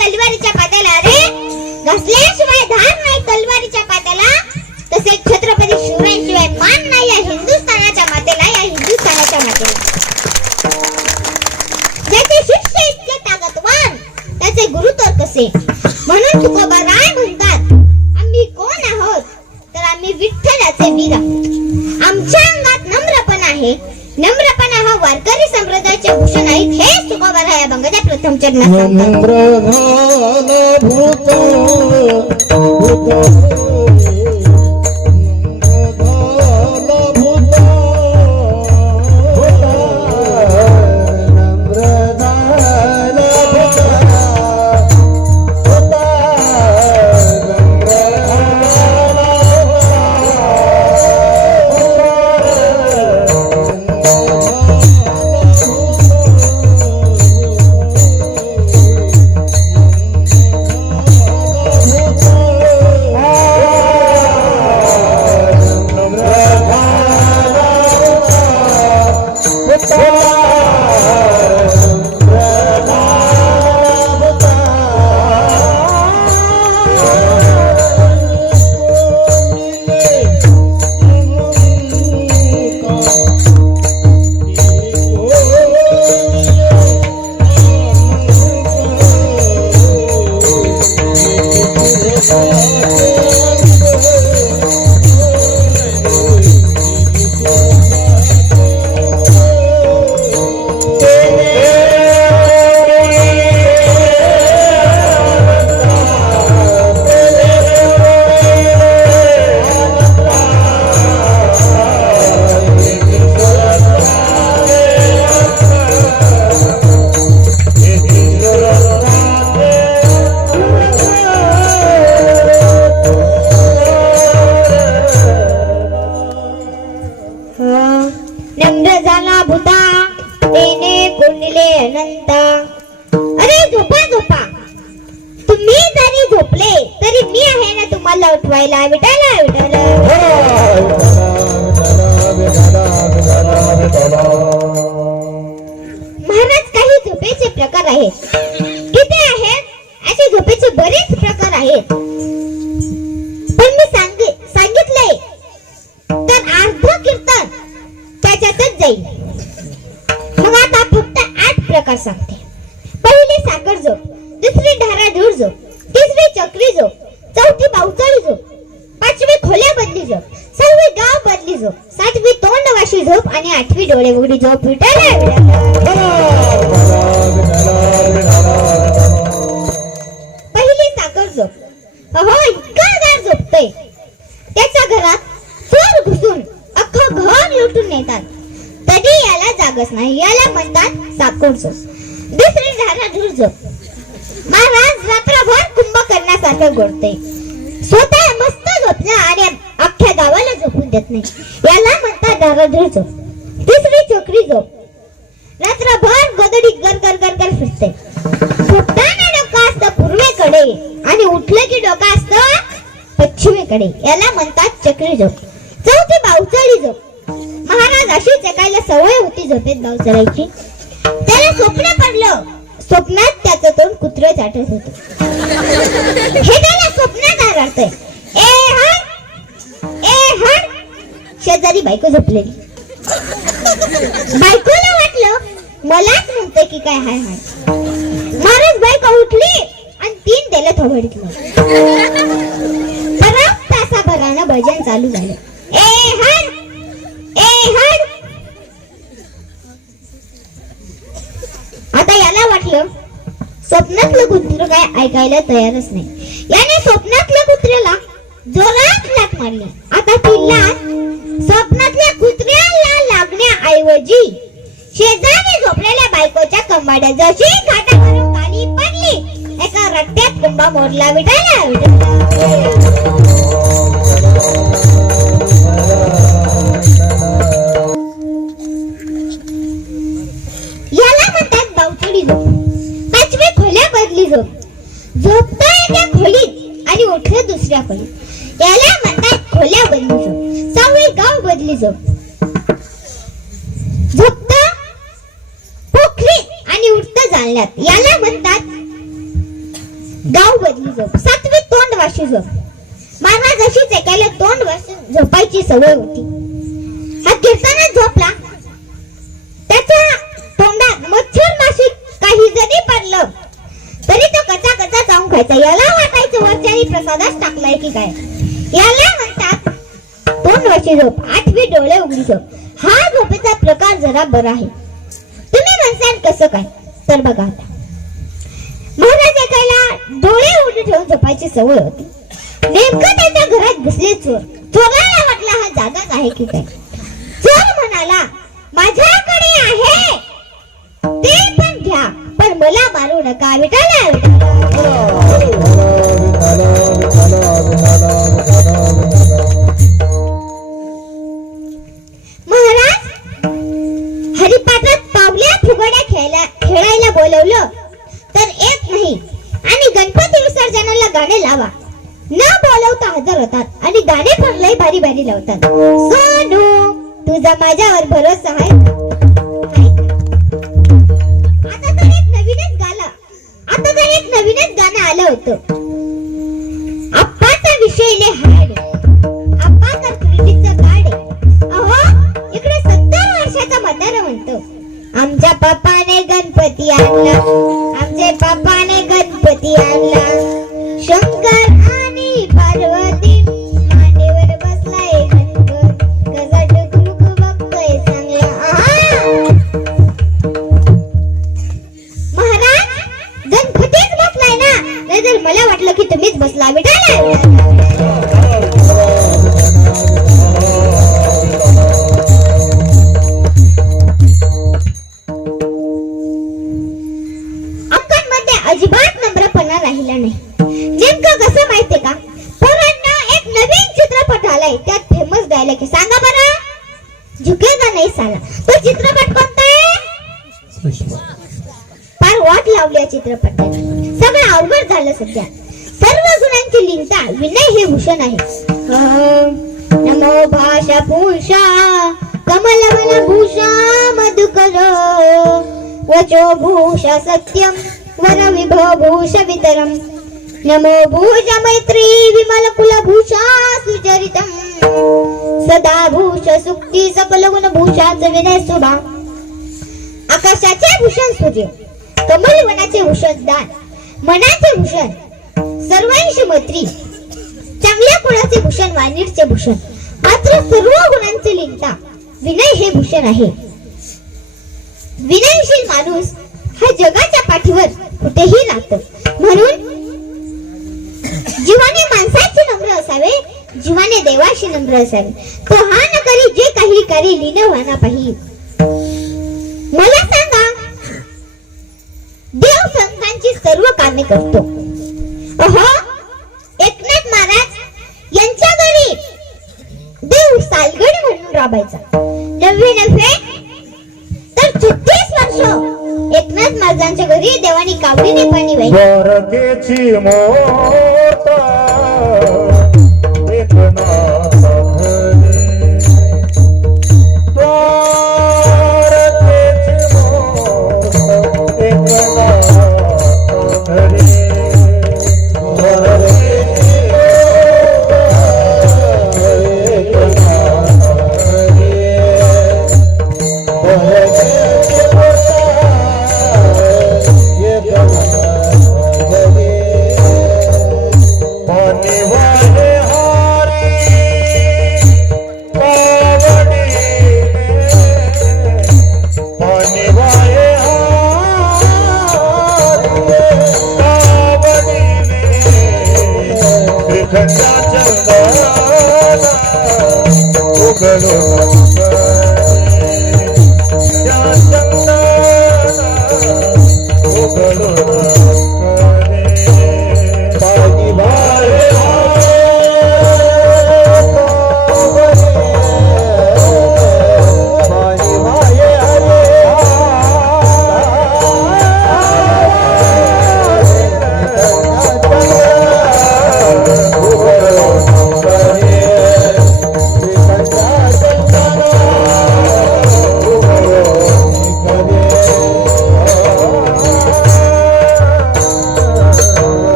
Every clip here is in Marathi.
तलवारीच्या पात्याला, अरे घसल्याशिवाय धार नाही तलवारीच्या पात्याला, तसे छत्रपती शिवरायांशिवाय मान नाही या हिंदुस्थानाच्या मातेला, या हिंदुस्थानाच्या मातेला. ज्याचे शिष्य इतके ताकदवान त्याचे गुरु तर कसे. म्हणून तुकोबाराय म्हणतात, आम्ही कोण आहोत तर आम्ही विठ्ठलाचे वीर आहोत. आमच्या अंगात नम्रपणा आहे. नम्रपणा हा वारकरी संप्रदायाचे भूषण आहे. हे तुकोबाराय अभंगाच्या प्रथम चरणात सांगतात. महाराज, काही झोपेचे प्रकार आहेत. किती आहेत? असे झोपेचे बरेच प्रकार आहेत. पण मी सांगितलंय तर अर्ध कीर्तन त्याच्यातच जाईल. मग आता फक्त 8 प्रकार सांगते. पहिली साखर झोप, दुसरी ढाराढूर झोप, तिसरी चक्री झोप, चौथी बावचळी झोप, पाचवी खोल्या बदली झोप, 6वी गाव बदली झोप, 7वी तोंडवाशी झोप आणि 8वी डोळे उघडी झोप. पहिली साखर झोप. हो, इतका गार झोपतोय त्याच्या घरात चोर घुसून अख्खं घर लुटून नेतात तरी याला जागच नाही. याला म्हणतात साखर झोप. दुसरी ढाराढूर झोप. महाराज रात्रभर कुंभकर्णासारखं घोरतोय. स्वतः मस्त झोपला आणि अख्ख्या गावाला झोपून देत नाही. याला म्हणतात ढाराढूर झोप. तिसरी चक्री झोप. रात्रभर गोदडी गर गर गर गर फिरते. झोपताना डोकं असतं पूर्वेकडे आणि उठलं की डोकं असतं पश्चिमेकडे. याला म्हणतात चक्री झोप. चौथी बावचळी झोप. महाराज अशी जगायला सवय होती झोपेत बावचळायची. त्याला स्वप्न पडलं. स्वप्नात त्याचं तोंड कुत्रं चाटत होतं. हे त्याला स्वप्नात आढळतंय. ए हट, शेजारी बायको झोपलेली. बायकोला वाटलं मलाच म्हणतोय की काय हाय हाय. महाराज बायको उठली आणि 3 दिलं थोबडीतलं. परत तासाभरानं भजन चालू झालं. ए हट, आता याला वाटलं स्वप्नातलं कुत्र काय ऐकायला तयारच नाही. याने स्वप्नातल्या कुत्र्याला जोरात लाथ मारली. आता ती लाथ स्वप्नातल्या कुत्र्याला लागण्याऐवजी शेजारी झोपलेल्या बायकोच्या कंबाड्या जशी घाटावरून खाली पडली. एका रट्ट्यात कुंभा मोडला. याला म्हणतात बावचळी झोप. 5वी खोल्या बदली झोप. झोपतोय त्या खोलीत आणि उठलं दुसऱ्या खोलीत. याला म्हणतात खोल्या बदली झोप. 6वी गाव बदली झोप. झोपतं पोखरीत आणि उठतं जाळण्यात. याला म्हणतात गाव बदली झोप, 7वी तोंडवाशी झोप. महाराज अशीच एकाला तोंडवाशी झोपायची सवय होती. हा कीर्तनात झोपला, त्याच्या तोंडात मच्छर माशी काही जरी पडलं तरी तो कचा कचा चावून खायचा. याला वाटायचं वरच्यानी प्रसादात टाकलाय की काय. याला म्हणतात तोंडवाशी झोप, 8वी डोळे उघडी झोप. हा झोपेचा प्रकार जरा बरा आहे. तुम्ही म्हणसाल कसं काय, तर बघा आता. महाराज एकाला डोळे उघडे ठेवून झोपायची सवय होती. नेमकं त्याच्या घरात घुसले चोर. चोराला वाटला हा जागाच आहे की काय. चोर म्हणाला, माझ्याकडे आहे ते पण घ्या, पण मला मारू नका. विठाला महाराज हरिपात्रात पावल्या फुगड्या खेळायला बोलवलं तर येत नाही आणि गणपती विसर्जनाला गाणे लावा न बोलवता हजर होतात आणि गाणे पण लय भारी भारी लावतात. सोनू, तुझा माझ्यावर भरोसा आहे. आता तर एक नवीनच गाणं आलं होतं. आप्पाचा विषय लय हार्ड, आप्पा तर क्रेडिटचा कार्ड आहे. अहो इकडे 70 वर्षाचा म्हातारा म्हणतो, आमच्या पप्पाने गणपती आणला, आमच्या पप्पाने गणपती आणला. शंकर आणि पार्वती मांडीवर बसलाय गणपत, कसा टुकटुक बघतोय चांगला. महाराज गणपतीच बसलाय ना, नाहीतर मला वाटलं की तुम्हीच बसला. विठाला अजिबात नम्रपणा राहिला नाही. नेमकं कसं माहितीये का, पोरांना एक नवीन चित्रपट आलाय, त्यात फेमस डायलॉग सांगा बरं. झुकेगा नाही साला. तो चित्रपट कोणता आहे? फार वाट लावली चित्रपटाची. सगळं अवघड झालं सध्या. सर्व गुणांची लिंता विनय हे भूषण आहे. नमो भाषा पूषा कमलवन भूषा मधुकर वचो भूषा सत्यम वर विभूष वितरम. नमो भूष मैत्री विमल कुल भूषा सुचरितम सदा भूष सुक्ती सकल गुण भूषाच विनय सुभा. आकाशाचे भूषण सूर्य, कमल वनाचे भूषण दान, मनाचे भूषण सर्वांशी मैत्री, चांगल्या कुळाचे भूषण वाणीचे भूषण. मात्र सर्व गुणांचे लिंता विनय हे भूषण आहे. विनयशील माणूस हा जगाच्या पाठीवर कुठेही राहतो. म्हणून जीवाने माणसाचे नम्र असावे, जीवाने देवाशी नम्र असावे. तो हा न करी जे काही कार्य लीन व्हाना पाहिजे. मला सांगा, देव संतांची सर्व कामे करतो. अहो एकनाथ महाराज यांच्या घरी देव सालगडी म्हणून राबायचा. 90 तर 36 वर्ष एकनाथ महाराजांच्या घरी देवानी कावडीने पाणी द्वारकेची मूर्त एकनाथ घरी, द्वारकेची मूर्त एकनाथ घरी,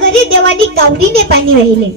घरी देवानी कावडीने पाणी वाहिले